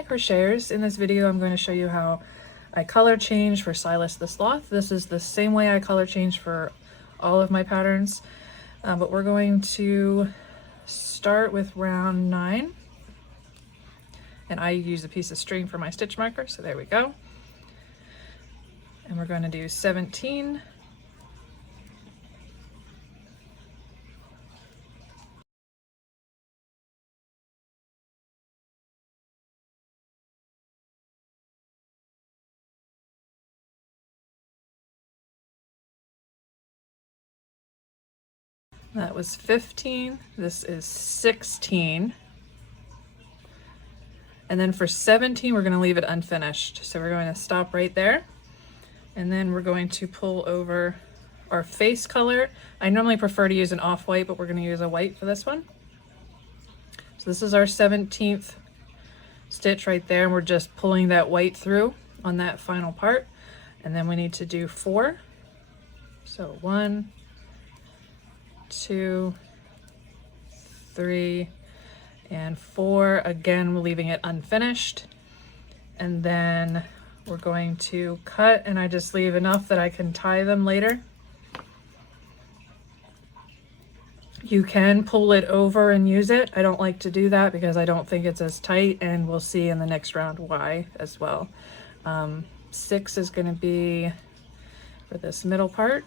Hi crocheters, in this video I'm going to show you how I color change for Silas the Sloth. This is the same way I color change for all of my patterns, but we're going to start with round 9, and I use a piece of string for my stitch marker, so there we go. And we're going to do 17, that was 15, this is 16, and then for 17 we're going to leave it unfinished. So we're going to stop right there, and then we're going to pull over our face color. I normally prefer to use an off-white, but we're going to use a white for this one. So this is our 17th stitch right there, and we're just pulling that white through on that final part, and then we need to do 4. So 1, 2, 3, and 4. Again, we're leaving it unfinished, and then we're going to cut, and I just leave enough that I can tie them later. You can pull it over and use it. I don't like to do that because I don't think it's as tight, and we'll see in the next round why as well. 6 is going to be for this middle part.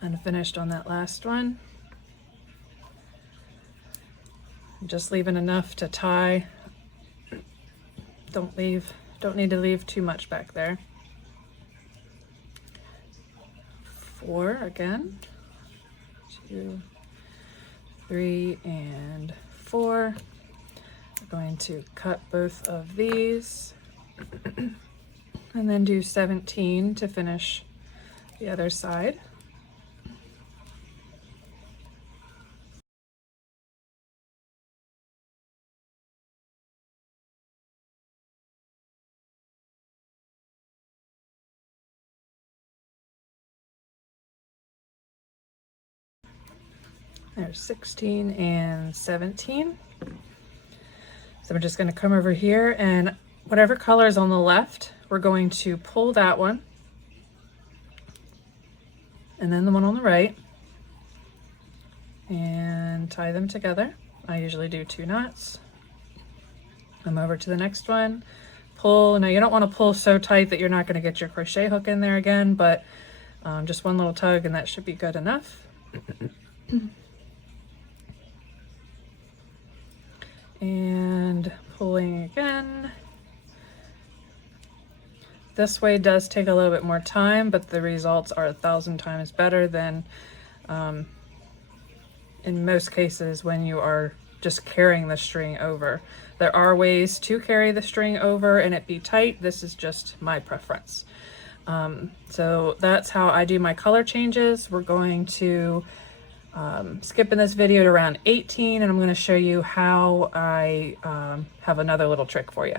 Unfinished on that last one. Just leaving enough to tie. Don't need to leave too much back there. 4 again. 2, 3, and 4. We're going to cut both of these and then do 17 to finish the other side. There's 16 and 17. So we're just going to come over here, and whatever color is on the left, we're going to pull that one, and then the one on the right, and tie them together. I usually do 2 knots. Come over to the next one, pull. Now you don't want to pull so tight that you're not going to get your crochet hook in there again, but just one little tug and that should be good enough. And pulling again. This way does take a little bit more time, but the results are 1,000 times better than in most cases when you are just carrying the string over. There are ways to carry the string over and it be tight. This is just my preference. So that's how I do my color changes. We're going to skip in this video to round 18, and I'm going to show you how I have another little trick for you.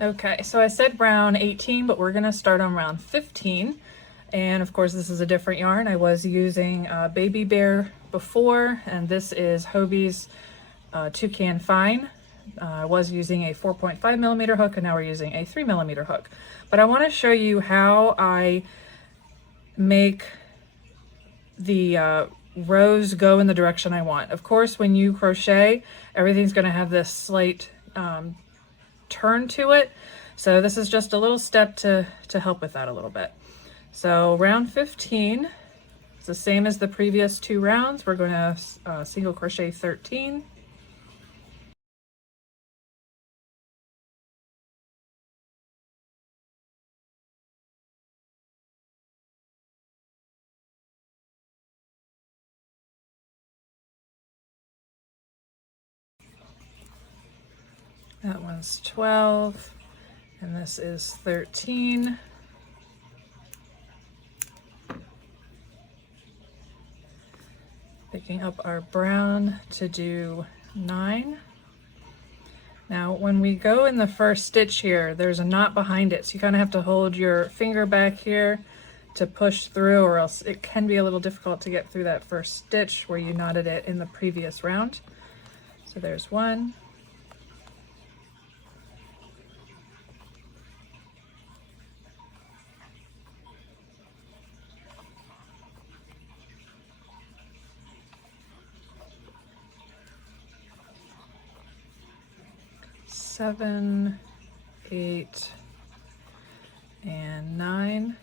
Okay, so I said round 18, but we're going to start on round 15, and of course this is a different yarn. I was using Baby Bear before, and this is Hobie's Toucan Fine. I was using a 4.5 millimeter hook, and now we're using a 3 millimeter hook. But I want to show you how I make the rows go in the direction I want. Of course, when you crochet, everything's going to have this slight turn to it. So this is just a little step to help with that a little bit. So round 15 is the same as the previous 2 rounds. We're going to single crochet 13. That one's 12, and this is 13. Picking up our brown to do 9. Now, when we go in the first stitch here, there's a knot behind it, so you kind of have to hold your finger back here to push through, or else it can be a little difficult to get through that first stitch where you knotted it in the previous round. So there's one. Seven, 8, and 9.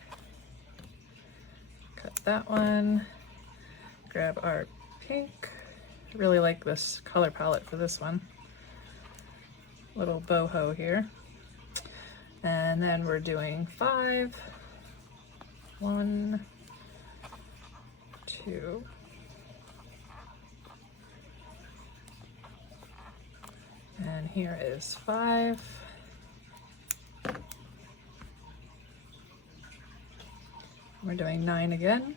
Cut that one. Grab our pink. I really like this color palette for this one. Little boho here. And then we're doing 5. 1, 2. And here is 5. We're doing 9 again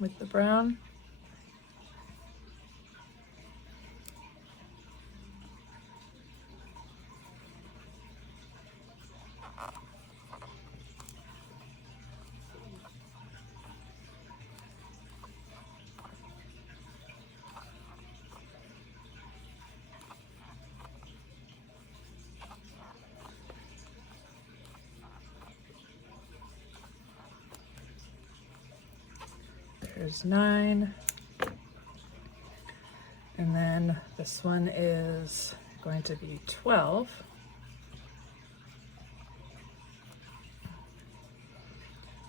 with the brown. There's 9. And then this one is going to be 12.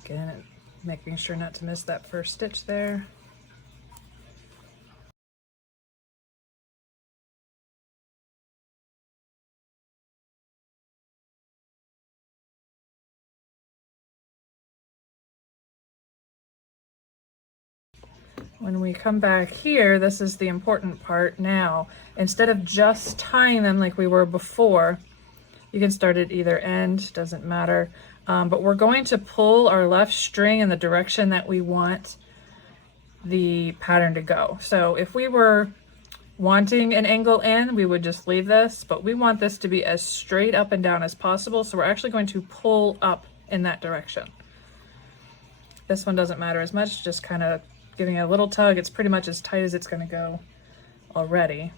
Again, making sure not to miss that first stitch there. When we come back here, this is the important part now. Instead of just tying them like we were before, you can start at either end, doesn't matter. But we're going to pull our left string in the direction that we want the pattern to go. So if we were wanting an angle in, we would just leave this, but we want this to be as straight up and down as possible. So we're actually going to pull up in that direction. This one doesn't matter as much, just kind of giving it a little tug. It's pretty much as tight as it's going to go already.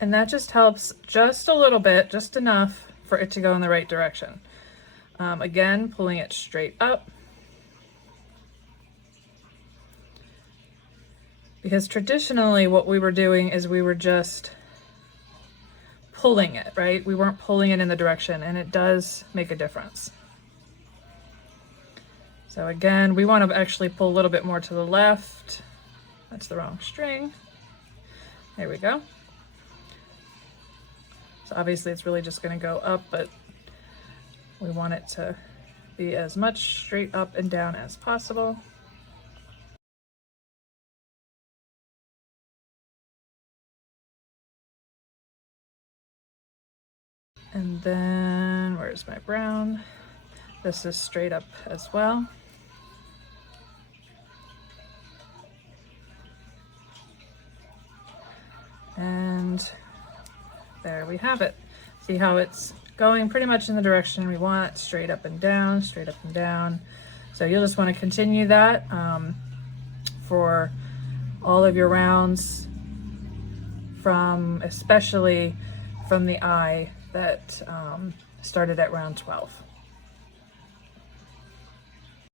And that just helps just a little bit, just enough for it to go in the right direction. Again, pulling it straight up. Because traditionally what we were doing is we were just pulling it, right? We weren't pulling it in the direction, and it does make a difference. So again, we want to actually pull a little bit more to the left. That's the wrong string. There we go. So obviously it's really just going to go up, but we want it to be as much straight up and down as possible. And then, where's my brown? This is straight up as well. And there we have it. See how it's going pretty much in the direction we want, straight up and down, straight up and down. So you'll just want to continue that for all of your rounds, especially from the eye that started at round 12.